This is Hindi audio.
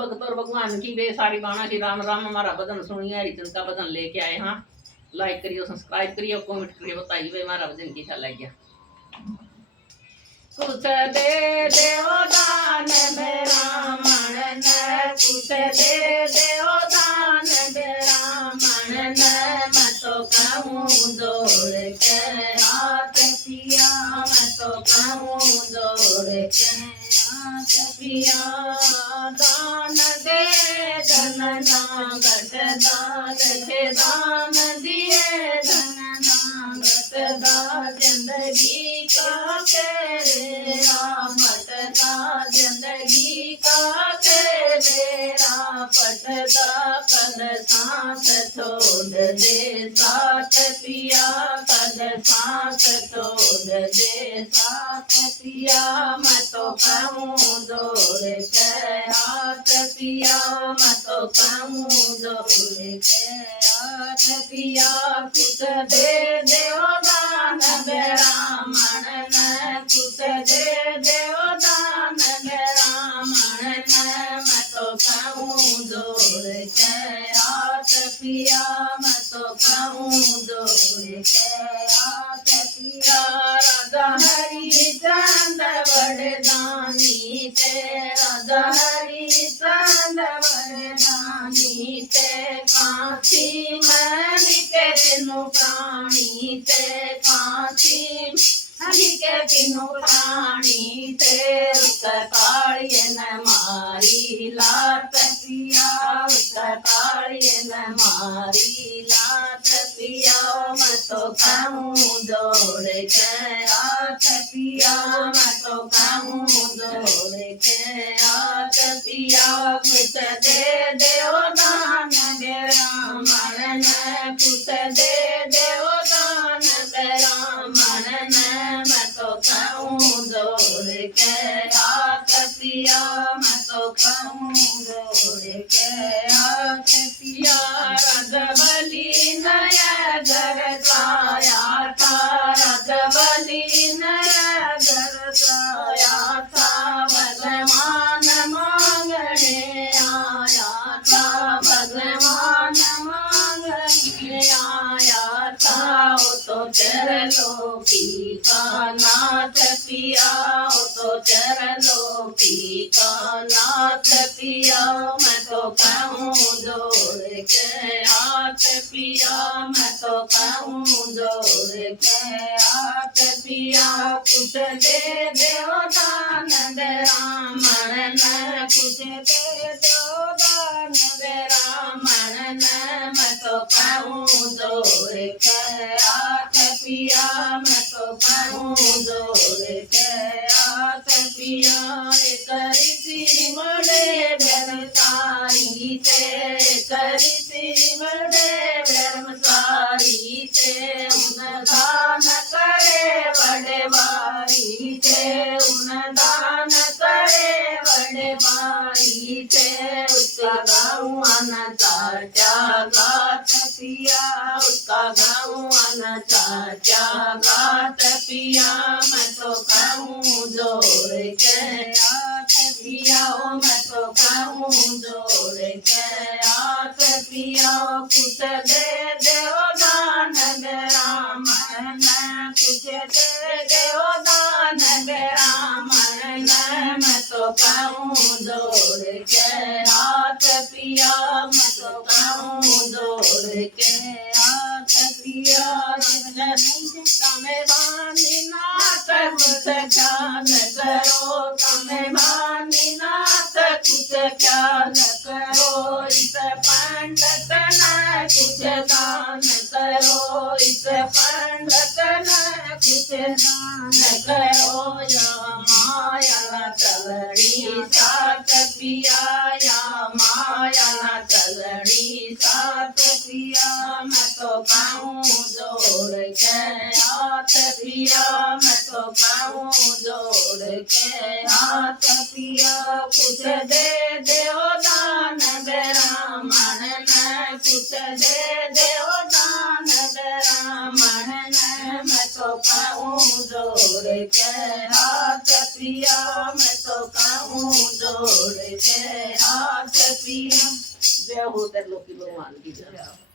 भगत और भगवान की वे सारी बाणा की राम राम। हमारा भजन सुनिए, हरिचंद का भजन लेके आए। हाँ, लाइक करियो, सब्सक्राइब करियो, कमेंट करियो, बताइए वे हमारा भजन कैसा लग गया। कुछ दे देओ दान ब्राह्मण न, कुछ दे देओ दान ब्राह्मण न। मैं तो कहूँ जोड़ के हाथ पिया, मैं तो कहूँ जोड़ के हाथ पिया। दान दे धन नागत दात के, दान दिए धन नागत दात। जिंदगी का तेरा पटदा, जिंदगी का तेरा पटदा। कद सांस छोड़ दे साथ पिया, कद सांस छोड़ दे साथ पिया। मैं तो कहूँ जोड़ के हाथ पिया, मैं तो कहूँ जोड़ के हाथ पिया। कुछ दे देओ दान ब्राह्मण न, कुछ दे देओ दान ब्राह्मण न। मैं तो कहूँ जोड़ के हाथ पिया, मैं तो कहूँ जोड़ के हाथ पिया। राजा हरिचंद वरदानी थे, राजा हरिचंद वरदानी थे। काशी में बिके तीनों प्राणी थे, काशी के तीनों प्राणी थे। उसका कालिए न मारी लात पिया, उसका कालिए न मारी लात पिया। मैं तो कहूँ जोड़ के हाथ पिया, मैं तो कहूँ जोड़ के हाथ पिया। कुछ दे देओ दान ब्राह्मण न, कुछ दे देओ दान ब्राह्मण न। मैं तो कहूँ जोड़ के हाथ पिया, मैं तो कहूँ जोड़ के हाथ पिया। रजबली नया घर साया था, रजबली नया घर साया था। भगवान मांगने आया था, भगवान मांगने आया था। वो तो चरणों की का नाथ पिया, वो तो चरणों की का नाथ पिया। मैं तो कहूँ जोड़ के हाथ पिया, मैं तो कहूँ जोड़ के हाथ पिया। कुछ दे देओ दान ब्राह्मण न, कुछ दे दो दान ब्राह्मण न। मैं तो कहूँ जोड़ के हाथ पिया, मैं तो कहूँ जोड़ के हाथ पिया। एक ऋषि बड़े ब्रह्मचारी थे, एक ऋषि बड़े ब्रह्मचारी थे। उन दान करे बड़े भारी थे, उन दान करे बड़े भारी थे। उसका गाँव चाचा गात पिया, उसका गाँव चाचा गात पिया। मैं तो कहूँ जोड़ के हाथ पिया, मैं तो कहूँ जोड़ के हाथ पिया। कुछ दे देओ दान ब्राह्मण न, कुछ दे देओ दान ब्राह्मण न। मैं तो कहूँ जोड़ के हाथ पिया, मैं तो कहूँ जोड़ के हाथ पिया। तमें बानी नाथ कुछ ख्याल करो, तमें बानी नाथ कुछ ख्याल करो। इस पंडित न कुछ दान करो, इस पंडित न कुछ दान करो। या माया चलनी साथ पिया, या माया चलनी साथ पिया। मैं तो कहूँ जोड़ के हाथ पिया, मैं तो कहूँ जोड़ के हाथ पिया। कुछ दे देओ दान ब्राह्मण न, कुछ दे देओ दान ब्राह्मण न। मैं तो कहूँ जोड़ के हाथ पिया, मैं तो कहूँ जोड़ के हाथ श्री राम। जय हो तेरे लोकी भगवान की जय।